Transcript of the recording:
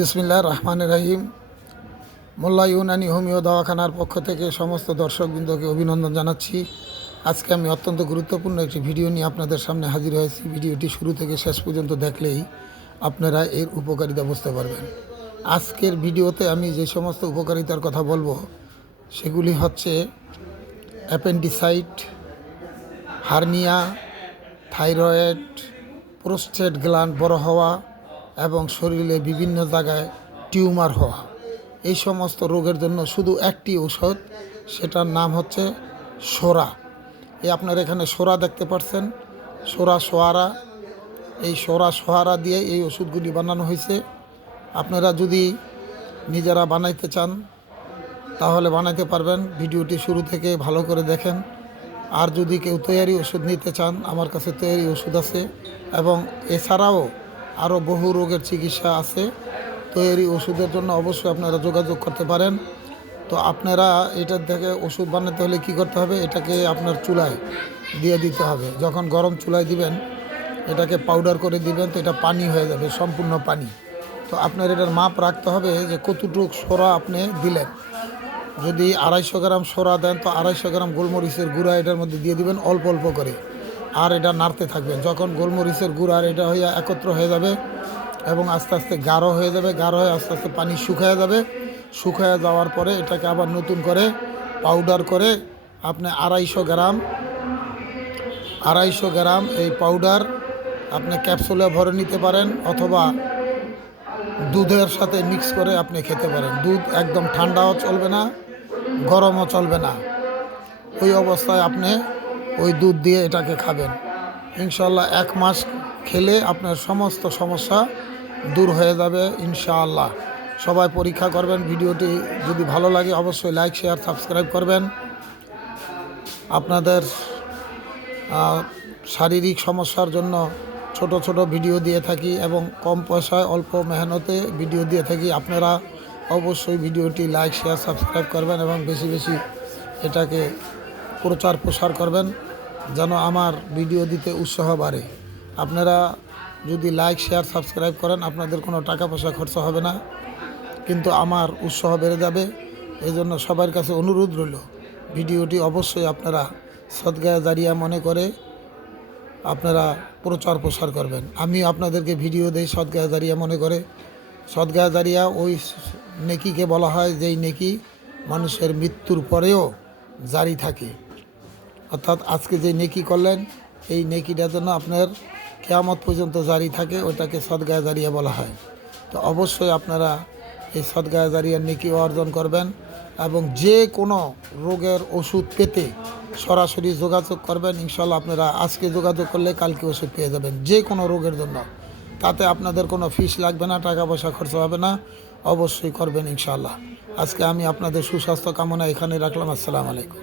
বিসমিল্লাহির রহমানির রহিম। মোল্লা ইউনানি হোমিও দওয়াখানার পক্ষ থেকে সমস্ত দর্শকবৃন্দকে অভিনন্দন জানাচ্ছি। আজকে আমি অত্যন্ত গুরুত্বপূর্ণ একটি ভিডিও নিয়ে আপনাদের সামনে হাজির হয়েছি। ভিডিওটি শুরু থেকে শেষ পর্যন্ত দেখলেই আপনারা এর উপকারিতা বুঝতে পারবেন। আজকের ভিডিওতে আমি যে সমস্ত উপকারিতার কথা বলবো সেগুলি হচ্ছে অ্যাপেন্ডিসাইট, হার্নিয়া, থাইরয়েড, প্রোস্টেট গ্ল্যান্ড বড় হওয়া এবং শরীরে বিভিন্ন জায়গায় টিউমার হওয়া, এই সমস্ত রোগের জন্য শুধু একটি ঔষধ, সেটার নাম হচ্ছে সোরা। আপনার এখানে সোরা দেখতে পাচ্ছেন, সোরা সোয়ারা। এই সোরা সোয়ারা দিয়ে এই ওষুধগুলি বানানো হয়েছে। আপনারা যদি নিজেরা বানাইতে চান তাহলে বানাইতে পারবেন। ভিডিওটি শুরু থেকে ভালো করে দেখেন। আর যদি কেউ তৈরি ওষুধ নিতে চান, আমার কাছে তৈরি ওষুধ আছে এবং এছাড়াও আরও বহু রোগের চিকিৎসা আছে। তৈরি ওষুধের জন্য অবশ্যই আপনারা যোগাযোগ করতে পারেন। তো আপনারা এটার থেকে ওষুধ বানাতে হলে কি করতে হবে, এটাকে আপনার চুলায় দিয়ে দিতে হবে। যখন গরম চুলায় দিবেন, এটাকে পাউডার করে দিবেন, তো এটা পানি হয়ে যাবে, সম্পূর্ণ পানি। তো আপনার এটার মাপ রাখতে হবে যে কতটুকু সোরা আপনি দিলেন। যদি 250 গ্রাম সোরা দেন, তো 250 গ্রাম গোলমরিচের গুঁড়া এটার মধ্যে দিয়ে দিবেন অল্প অল্প করে, আর এটা নাড়তে থাকবেন। যখন গোলমরিচের গুঁড়া আর এটা হয়ে একত্র হয়ে যাবে এবং আস্তে আস্তে গাঢ় হয়ে যাবে, গাঢ় হয়ে আস্তে আস্তে পানি শুকায় যাবে। শুকায় যাওয়ার পরে এটাকে আবার নতুন করে পাউডার করে আপনি 250 গ্রাম এই পাউডার আপনি ক্যাপসুলে ভরে নিতে পারেন, অথবা দুধের সাথে মিক্স করে আপনি খেতে পারেন। দুধ একদম ঠান্ডাও চলবে না, গরমও চলবে না, ওই অবস্থায় আপনি ওই দুধ দিয়ে এটাকে খাবেন। ইনশাআল্লাহ 1 মাস খেলে আপনার সমস্ত সমস্যা দূর হয়ে যাবে ইনশাআল্লাহ। সবাই পরীক্ষা করবেন। ভিডিওটি যদি ভালো লাগে অবশ্যই লাইক, শেয়ার, সাবস্ক্রাইব করবেন। আপনাদের শারীরিক সমস্যার জন্য ছোট ছোট ভিডিও দিয়ে থাকি এবং কম পয়সায় অল্প মেহনতে ভিডিও দিয়ে থাকি। আপনারা অবশ্যই ভিডিওটি লাইক, শেয়ার, সাবস্ক্রাইব করবেন এবং বেশি বেশি এটাকে প্রচার প্রসার করবেন, যেন আমার ভিডিও দিতে উৎসাহ বাড়ে। আপনারা যদি লাইক, শেয়ার, সাবস্ক্রাইব করেন, আপনাদের কোনো টাকা পয়সা খরচা হবে না, কিন্তু আমার উৎসাহ বেড়ে যাবে। এই জন্য সবার কাছে অনুরোধ রইল, ভিডিওটি অবশ্যই আপনারা সদগায়ে জারিয়া মনে করে আপনারা প্রচার প্রসার করবেন। আমি আপনাদেরকে ভিডিও দেই সদগায়ে জারিয়া মনে করে। সদগায়ে জারিয়া ওই নেকিকে বলা হয় যেই নেকি মানুষের মৃত্যুর পরেও জারি থাকে। অর্থাৎ আজকে যে নেকি করলেন, এই নেকিটা যেন আপনার কিয়ামত পর্যন্ত জারি থাকে, ওটাকে সদগায়ে জারিয়া বলা হয়। তো অবশ্যই আপনারা এই সদগায়ে জারিয়ার নেকি অর্জন করবেন এবং যে কোনো রোগের ওষুধ পেতে সরাসরি যোগাযোগ করবেন। ইনশাআল্লাহ আপনারা আজকে যোগাযোগ করলে কালকে ওষুধ পেয়ে যাবেন যে কোনো রোগের জন্য। তাতে আপনাদের কোনো ফিস লাগবে না, টাকা পয়সা খরচ হবে না। অবশ্যই করবেন ইনশাআল্লাহ। আজকে আমি আপনাদের সুস্বাস্থ্য কামনা এখানে রাখলাম। আসসালামু আলাইকুম।